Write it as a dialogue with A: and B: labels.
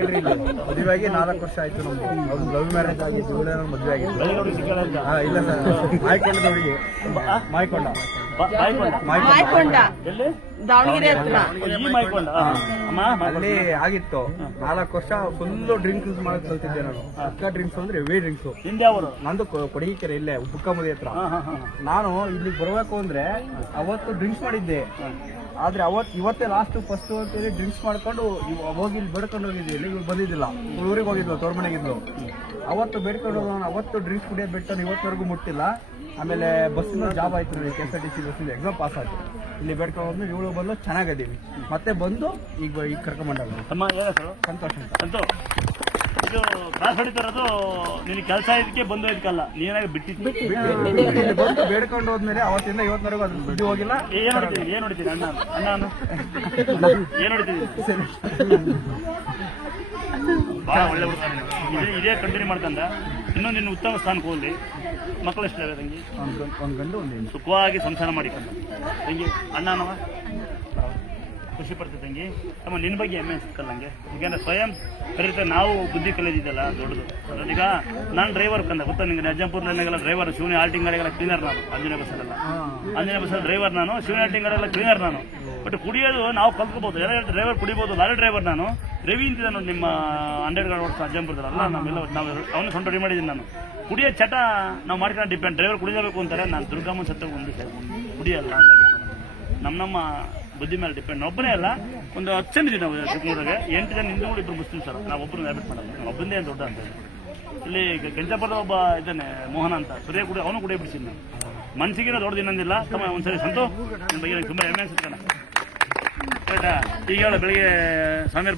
A: ಕೇಳ್ರಿ ಇಲ್ಲಿ. ಮದುವೆಯಾಗಿ ನಾಲ್ಕು ವರ್ಷ ಆಯ್ತು ನಮ್ದು. ಅವ್ರು ಲವ್ ಮ್ಯಾರೇಜ್ ಆಗಿ ಮದುವೆ ಹಾ, ಇಲ್ಲ ಸರ್. ಮಾಯ್ಕೊಂಡದ ಹುಡುಗಿ ಮಾಯ್ಕೊಂಡ.
B: ದಾವಣಗೆರೆ ಹತ್ರ.
A: ಅಲ್ಲಿ ಆಗಿತ್ತು. ನಾಲ್ಕು ವರ್ಷ ಫುಲ್ ಡ್ರಿಂಕ್ಸ್ ಮಾಡಕ್ ಕಲ್ತಿದ್ದೆ ನಾನು. ಅಕ್ಕ ಡ್ರಿಂಕ್ಸ್ ಅಂದ್ರೆ ವೇ ಡ್ರಿಂಕ್ಸ್ ನಂದು ಕೊಡಗಿಕೆರೆ ಇಲ್ಲೇ ಬುಕ್ಕಮದಿ ಹತ್ರ.
C: ಹಾ ಹಾ ಹಾ.
A: ನಾನು ಇಲ್ಲಿ ಬರಬೇಕು ಅಂದ್ರೆ ಅವತ್ತು ಡ್ರಿಂಕ್ಸ್ ಮಾಡಿದ್ದೆ. ಆದ್ರೆ ಅವತ್ತು ಇವತ್ತೇ ಲಾಸ್ಟ್ ಫಸ್ಟ್ ಅಂತೇಳಿ ಡ್ರಿಂಕ್ಸ್ ಮಾಡ್ಕೊಂಡು ಇವ್ ಹೋಗಿ ಇಲ್ಲಿ ಬೇಡ್ಕೊಂಡು ಹೋಗಿದ್ದೀವಿ ಇಲ್ಲಿ ಇವ್ರು ಬಂದಿದ್ದಿಲ್ಲ. ಊರಿಗೆ ಹೋಗಿದ್ಲು ತೋರ್ ಮನೆಗಿದ್ಲು ಅವತ್ತು ಬೇಡ್ಕೊಂಡು ಅವತ್ತು ಡ್ರಿಂಕ್ಸ್ ಕುಡಿಯೋದು ಬಿಟ್ಟು ಇವತ್ತವರೆಗೂ ಮುಟ್ಟಿಲ್ಲ. ಆಮೇಲೆ ಬಸ್ಸಿನ ಜಾಬ್ ಆಯ್ತು ನೋಡಿ K S R T C ಬಸ್ಸಿಂದ exam pass ಆಯ್ತು. ಇಲ್ಲಿ ಬೇಡ್ಕೊಂಡು ಹೋದ್ಮೇಲೆ ಇವಳು ಬಂದು ಚೆನ್ನಾಗಿದ್ದೀವಿ ಮತ್ತೆ ಬಂದು ಈಗ ಈಗ
C: ಕರ್ಕೊಂಡ್ಬಂದ್ರು
A: ಸಂತೋಷ
C: ಸಂತೋಷ. ಇದು ಕ್ಲಾಸ್ ಹೊಡಿತಿರೋದು. ನಿನ್ ಕೆಲಸ ಇದಕ್ಕೆ ಬಂದು ಇದಕ್ಕಲ್ಲ ನೀನಾಗಿ ಬಿಟ್ಟಿದ್ದು.
A: ಇಲ್ಲಿ ಬಂದು ಬೇಡ್ಕೊಂಡು ಹೋದ್ಮೇಲೆ ಅವತ್ತಿಂದ ಇವತ್ತಿನವರೆಗೂ ಅದು ಸುದ್ದಿ ಹೋಗಿಲ್ಲ.
C: ಏನ್ ಹೊಡಿತೀನಿ ಏನ್ ಹೊಡಿತೀನಿ ಅಣ್ಣ ಅಣ್ಣ ಅನ್ನು ಏನ್ ಹೊಡಿತೀನಿ ಬಹಳ ಒಳ್ಳೆ ಹುಡುಗ ಇದೇ ಇದೇ ಕಂಟಿನ್ಯೂ ಮಾಡ್ಕಂದ. ಇನ್ನೊಂದು ನಿನ್ನ ಉತ್ತಮ ಸ್ಥಾನಕ್ಕೆ ಹೋಗ್ಲಿ. ಮಕ್ಕಳು ಎಷ್ಟಿದ್ದಾರೆ ತಂಗಿ
A: ಒಂದು ಗಂಡು ಒಂದು
C: ಸುಖವಾಗಿ ಸಂಸಾರ ಮಾಡಿಕೊಂಡು. ತಂಗಿ ಅಣ್ಣ ಅನ್ನವ ಖುಷಿ ಪಡ್ತೀವಿ ತಂಗಿ ಅಮ್ಮ ನಿನ್ನ ಬಗ್ಗೆ ಹೆಮ್ಮೆ ಸಿಕ್ಕಲ್ಲ ನಂಗೆ. ಯಾಕಂದ್ರೆ ಸ್ವಯಂ ಕಲಿತ ನಾವು ಬುದ್ಧಿ ಕಲಿಯೋದಿದ್ದಲ್ಲ ದೊಡ್ಡದು. ಈಗ ನಾನು ಡ್ರೈವರ್ ಕಂದ. ಗೊತ್ತಾ ನಿಂಗೆ? ಅಜ್ಜಂಪುರ್ನಲ್ಲೆಲ್ಲ ಡ್ರೈವರ್ ಶಿವನಿ ಆಲ್ಟಿಂಗ್ ಗಾಡಿಗೆಲ್ಲ ಕ್ಲೀನರ್ ನಾನು ಆಂಜನೇಯ ಬಸ್ಸಲ್ಲೆಲ್ಲ ಆಂಜನೇಯ ಬಸ್ಸಲ್ಲಿ ಡ್ರೈವರ್ ನಾನು ಶಿವನಿ ಆಲ್ಟಿಂಗ್ ಕ್ಲೀನರ್ ನಾನು. ಬಟ್ ಕುಡಿಯೋದು ನಾವು ಕಲ್ತ್ಕೋಬಹುದು ಎಲ್ಲ ಡ್ರೈವರ್ ಕುಡಿಬೋದು. ಲಾರಿ ಡ್ರೈವರ್ ನಾನು. ರವಿ ಅಂತಿದ್ದ ನೋಡಿ ನಿಮ್ಮ ಹಂಡ್ರೆಡ್ ಗಾಡಿ ಓಡಿಸ್ತಾ ಅಜ್ಜಂಪುರದಲ್ಲ ನಾವೆಲ್ಲ ನಾವು ಅವನು ಸೊಂಟ ರೆಡಿ ಮಾಡಿದ್ದೀನಿ ನಾನು. ಕುಡಿಯೋ ಚಟ ನಾವು ಮಾಡ್ಕೊಂಡು ಡಿಪೆಂಡ್ ಡ್ರೈವರ್ ಕುಡಿಯಬೇಕು ಅಂತಾರೆ. ನಾನು ದುರ್ಗಮ್ಮ ಸತ್ತ ಒಂದು ಕುಡಿಯಲ್ಲ ನಮ್ಮ ನಮ್ಮ ಬುದ್ಧಿ ಮೇಲೆ ಡಿಪೆಂಡ್ ಒಬ್ಬನೇ ಅಲ್ಲ, ಒಂದು ಹತ್ತು ಜನ ಇದ್ದೀವಿ ನಾವು ಚಿಕ್ಕಮಗಳೂರಿಗೆ ಎಂಟು ಜನ ಹಿಂದೂಗಳು ಇಬ್ಬರು ಮುಸ್ಲಿಮ್ ಸರ್. ನಾವು ಒಬ್ಬರು ಹ್ಯಾಬಿಟ್ ಮಾಡೋದು ಒಬ್ಬಂದೇ ಏನು ದೊಡ್ಡ ಅಂತ ಇಲ್ಲಿ ಗಂಜಾಪುರದ ಒಬ್ಬ ಇದ್ದಾನೆ, ಮೋಹನ ಅಂತ. ಸೂರ್ಯ ಕುಡಿ, ಅವನು ಕೂಡ ಬಿಡಿಸಿದ್ ನಾನು. ದೊಡ್ಡ ದೊಡ್ಡದು ಇನ್ನೊಂದಿಲ್ಲ. ತಮ್ಮ ಒಂದ್ಸರಿ ಸಂತು ನಿಮ್ಮ ಬಗ್ಗೆ ತುಂಬಾ ಹೆಮ್ಮೆ ಅನಿಸುತ್ತಾನೆ ಈಗ ಬೆಳಿಗ್ಗೆ ಸ್ವಾಮಿಯರ್